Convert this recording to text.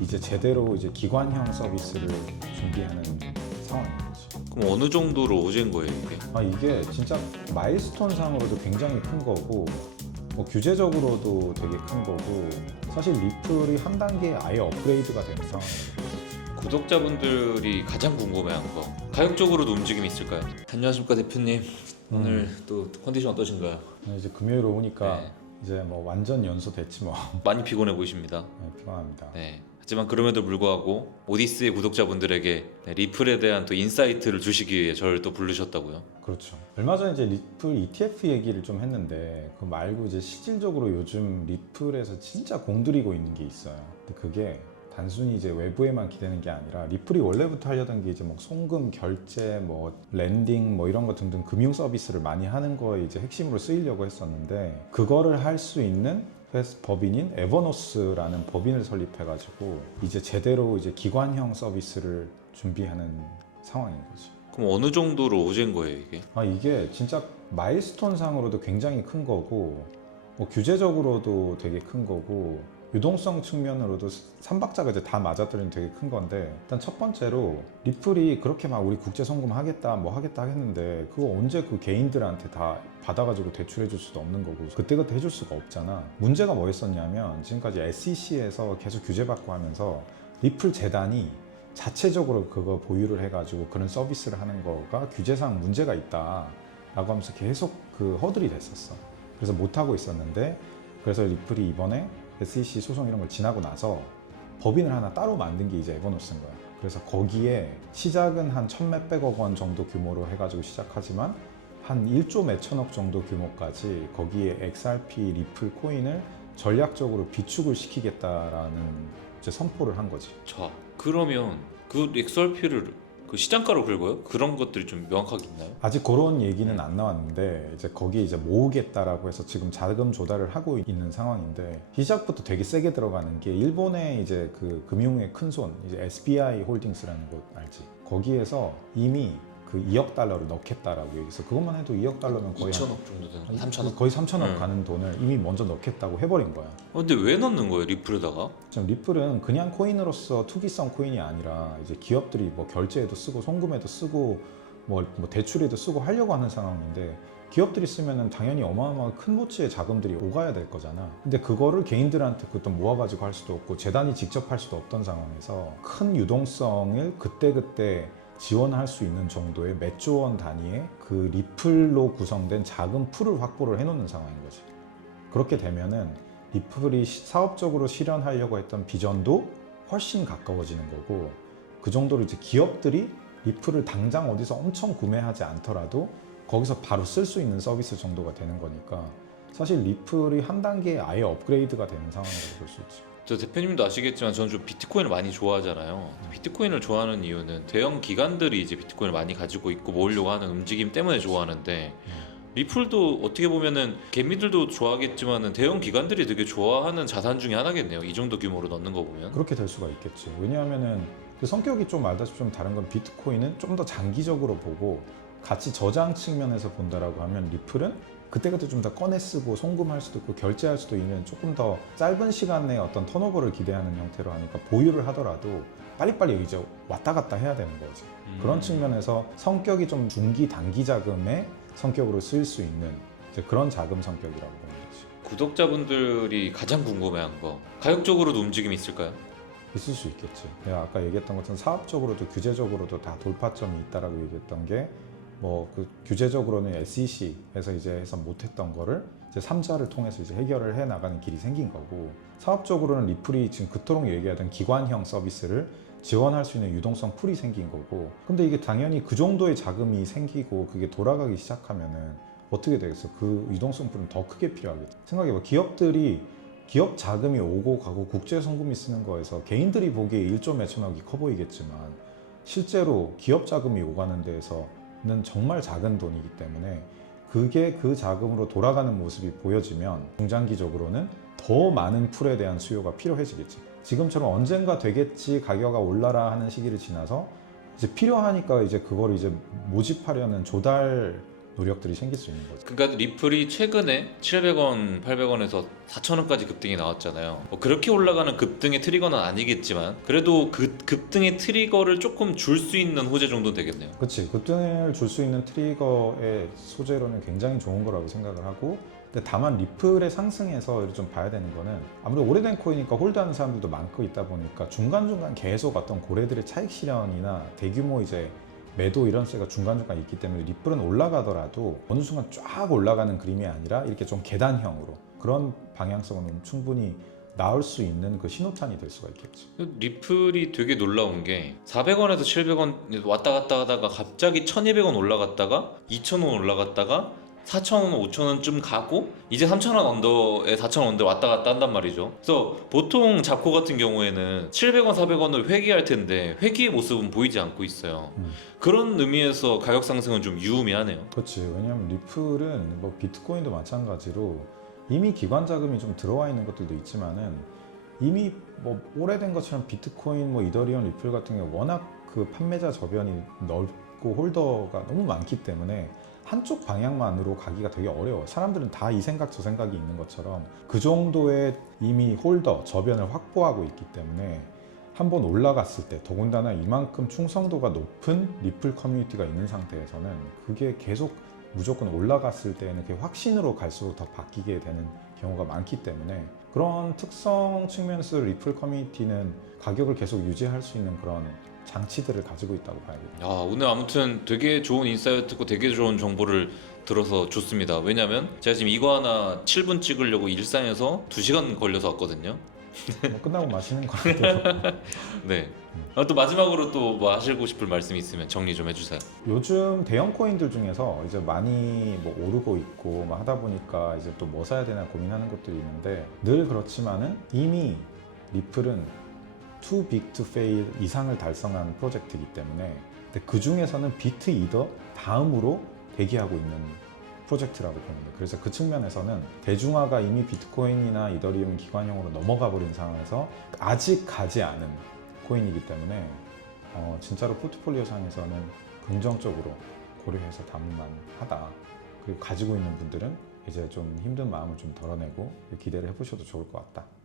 이제 제대로 이제 기관형 서비스를 준비하는 상황인 거지. 그럼 어느 정도로 오진 거예요 이게? 이게 진짜 마일스톤 상으로도 굉장히 큰 거고 뭐 규제적으로도 되게 큰 거고 사실 리플이 한 단계 아예 업그레이드가 되는 상황이에요. 구독자분들이 가장 궁금해하는 거, 가격적으로도 움직임이 있을까요? 안녕하십니까 대표님. 오늘 또 컨디션 어떠신가요? 이제 금요일 오니까 네. 이제 뭐 완전 연소 됐지 뭐. 많이 피곤해 보이십니다. 피곤합니다. 네. 하지만 그럼에도 불구하고 오디스의 구독자분들에게 리플에 대한 또 인사이트를 주시기 위해 저를 또 부르셨다고요? 그렇죠. 얼마 전에 이제 리플 ETF 얘기를 좀 했는데 그 말고 이제 실질적으로 요즘 리플에서 진짜 공들이고 있는 게 있어요. 근데 그게 단순히 이제 외부에만 기대는 게 아니라 리플이 원래부터 하려던 게 이제 뭐 송금, 결제, 뭐 랜딩 뭐 이런 거 등등 금융 서비스를 많이 하는 거에 이제 핵심으로 쓰이려고 했었는데 그거를 할 수 있는 법인인 에버노스라는 법인을 설립해가지고 이제 제대로 이제 기관형 서비스를 준비하는 상황인 거지. 그럼 어느 정도로 오진 거예요 이게? 이게 진짜 마일스톤 상으로도 굉장히 큰 거고 뭐 규제적으로도 되게 큰 거고 유동성 측면으로도 삼박자가 이제 다 맞아떨리면 되게 큰 건데 일단 첫 번째로 리플이 그렇게 막 우리 국제 송금 하겠다 뭐 하겠다 했는데 그거 언제 그 개인들한테 다 받아가지고 대출해 줄 수도 없는 거고 그때그때 해줄 수가 없잖아. 문제가 뭐였었냐면 지금까지 SEC에서 계속 규제받고 하면서 리플 재단이 자체적으로 그거 보유를 해가지고 그런 서비스를 하는 거가 규제상 문제가 있다 라고 하면서 계속 그 허들이 됐었어. 그래서 못하고 있었는데 그래서 리플이 이번에 SEC 소송 이런 걸 지나고 나서 법인을 하나 따로 만든 게 이제 에버노스인 거야. 그래서 거기에 시작은 한 천몇백억 원 정도 규모로 해가지고 시작하지만 한 1조 몇천억 정도 규모까지 거기에 XRP 리플 코인을 전략적으로 비축을 시키겠다라는 이제 선포를 한 거지. 자, 그러면 그 XRP를 그 시장가로 긁어요? 그런 것들이 좀 명확하게 있나요? 아직 그런 얘기는 안 나왔는데 이제 거기에 이제 모으겠다라고 해서 지금 자금 조달을 하고 있는 상황인데 시작부터 되게 세게 들어가는 게 일본의 이제 그 금융의 큰 손 이제 SBI 홀딩스라는 곳 알지? 거기에서 이미 그 2억 달러를 넣겠다라고 얘기해서 그것만 해도 2억 달러면 거의 2천억 정도 되는 거, 3천억? 거의 3천억 가는 돈을 이미 먼저 넣겠다고 해버린 거야. 근데 왜 넣는 거예요 리플에다가? 지금 리플은 그냥 코인으로서 투기성 코인이 아니라 이제 기업들이 뭐 결제에도 쓰고 송금에도 쓰고 뭐 대출에도 쓰고 하려고 하는 상황인데 기업들이 쓰면은 당연히 어마어마한 큰 모치의 자금들이 오가야 될 거잖아. 근데 그거를 개인들한테 그것도 모아가지고 할 수도 없고 재단이 직접 할 수도 없던 상황에서 큰 유동성을 그때그때 지원할 수 있는 정도의 몇 조 원 단위의 그 리플로 구성된 작은 풀을 확보를 해놓는 상황인 거지. 그렇게 되면은 리플이 사업적으로 실현하려고 했던 비전도 훨씬 가까워지는 거고 그 정도로 이제 기업들이 리플을 당장 어디서 엄청 구매하지 않더라도 거기서 바로 쓸 수 있는 서비스 정도가 되는 거니까 사실 리플이 한 단계 아예 업그레이드가 되는 상황이라고 볼 수 있지. 저 대표님도 아시겠지만 저는 좀 비트코인을 많이 좋아하잖아요. 비트코인을 좋아하는 이유는 대형 기관들이 이제 비트코인을 많이 가지고 있고 모으려고 하는 움직임 때문에 좋아하는데 리플도 어떻게 보면은 개미들도 좋아하겠지만은 대형 기관들이 되게 좋아하는 자산 중에 하나겠네요. 이 정도 규모로 넣는 거 보면. 그렇게 될 수가 있겠지. 왜냐하면은 그 성격이 좀 알다시피 좀 다른 건 비트코인은 좀 더 장기적으로 보고 가치 저장 측면에서 본다라고 하면 리플은 그때그때 좀 더 꺼내 쓰고 송금할 수도 있고 결제할 수도 있는 조금 더 짧은 시간 내에 어떤 턴오버를 기대하는 형태로 하니까 보유를 하더라도 빨리빨리 이제 왔다 갔다 해야 되는 거지. 그런 측면에서 성격이 좀 중기 단기 자금의 성격으로 쓰일 수 있는 이제 그런 자금 성격이라고 보는 거지. 구독자분들이 가장 궁금해하는 거, 가격적으로도 움직임이 있을까요? 있을 수 있겠지. 내가 아까 얘기했던 것처럼 사업적으로도 규제적으로도 다 돌파점이 있다라고 얘기했던 게 뭐 그 규제적으로는 SEC에서 이제 해서 못했던 거를 이제 3자를 통해서 이제 해결을 해 나가는 길이 생긴 거고 사업적으로는 리플이 지금 그토록 얘기하던 기관형 서비스를 지원할 수 있는 유동성 풀이 생긴 거고 근데 이게 당연히 그 정도의 자금이 생기고 그게 돌아가기 시작하면은 어떻게 되겠어? 그 유동성 풀은 더 크게 필요하겠지. 생각해봐. 기업 자금이 오고 가고 국제 송금이 쓰는 거에서 개인들이 보기에 1조 몇천억이 커 보이겠지만 실제로 기업 자금이 오가는 데에서는 정말 작은 돈이기 때문에 그게 그 자금으로 돌아가는 모습이 보여지면 중장기적으로는 더 많은 풀에 대한 수요가 필요해지겠지. 지금처럼 언젠가 되겠지 가격이 올라라 하는 시기를 지나서 이제 필요하니까 이제 그걸 이제 모집하려는 조달 노력들이 생길 수 있는 거죠. 그러니까 리플이 최근에 700원, 800원에서 4,000원까지 급등이 나왔잖아요. 뭐 그렇게 올라가는 급등의 트리거는 아니겠지만 그래도 그 급등의 트리거를 조금 줄 수 있는 호재 정도 되겠네요. 그렇지. 급등을 줄 수 있는 트리거의 소재로는 굉장히 좋은 거라고 생각을 하고, 근데 다만 리플의 상승에서 좀 봐야 되는 거는 아무래도 오래된 코인이니까 홀드하는 사람들도 많고 있다 보니까 중간중간 계속 어떤 고래들의 차익 실현이나 대규모 이제 매도 이런 세가 중간중간 있기 때문에 리플은 올라가더라도 어느 순간 쫙 올라가는 그림이 아니라 이렇게 좀 계단형으로 그런 방향성은 충분히 나올 수 있는 그 신호탄이 될 수가 있겠죠. 리플이 되게 놀라운 게 400원에서 700원 왔다 갔다 하다가 갑자기 1200원 올라갔다가 2000원 올라갔다가 4,000원, 5,000원쯤 가고 이제 3,000원 언더에 4,000원 언더 왔다 갔다 한단 말이죠. 그래서 보통 잡코 같은 경우에는 700원, 400원을 회귀할 텐데 회귀의 모습은 보이지 않고 있어요. 그런 의미에서 가격 상승은 좀 유의미하네요. 그렇지. 왜냐하면 리플은 뭐 비트코인도 마찬가지로 이미 기관 자금이 좀 들어와 있는 것들도 있지만은 이미 뭐 오래된 것처럼 비트코인, 뭐 이더리움, 리플 같은 경우 워낙 그 판매자 저변이 넓고 홀더가 너무 많기 때문에 한쪽 방향만으로 가기가 되게 어려워. 사람들은 다 이 생각 저 생각이 있는 것처럼 그 정도의 이미 홀더 저변을 확보하고 있기 때문에 한번 올라갔을 때, 더군다나 이만큼 충성도가 높은 리플 커뮤니티가 있는 상태에서는 그게 계속 무조건 올라갔을 때에는 그게 확신으로 갈수록 더 바뀌게 되는 경우가 많기 때문에 그런 특성 측면에서 리플 커뮤니티는 가격을 계속 유지할 수 있는 그런 장치들을 가지고 있다고 봐야겠네요. 오늘 아무튼 되게 좋은 인사이트고 되게 좋은 정보를 들어서 좋습니다. 왜냐면 제가 지금 이거 하나 7분 찍으려고 일산에서 2시간 걸려서 왔거든요. 뭐 끝나고 마시는 거라도 네. 또 마지막으로 또 뭐 하시고 싶을 말씀이 있으면 정리 좀 해주세요. 요즘 대형 코인들 중에서 이제 많이 뭐 오르고 있고 뭐 하다 보니까 이제 또 뭐 사야 되나 고민하는 것들이 있는데, 늘 그렇지만은 이미 리플은 too big to fail 이상을 달성한 프로젝트이기 때문에, 근데 그 중에서는 비트 이더 다음으로 대기하고 있는 프로젝트라고 봅니다. 그래서 그 측면에서는 대중화가 이미 비트코인이나 이더리움 기관형으로 넘어가 버린 상황에서 아직 가지 않은 코인이기 때문에 진짜로 포트폴리오 상에서는 긍정적으로 고려해서 담을만하다. 그리고 가지고 있는 분들은 이제 좀 힘든 마음을 좀 덜어내고 기대를 해보셔도 좋을 것 같다.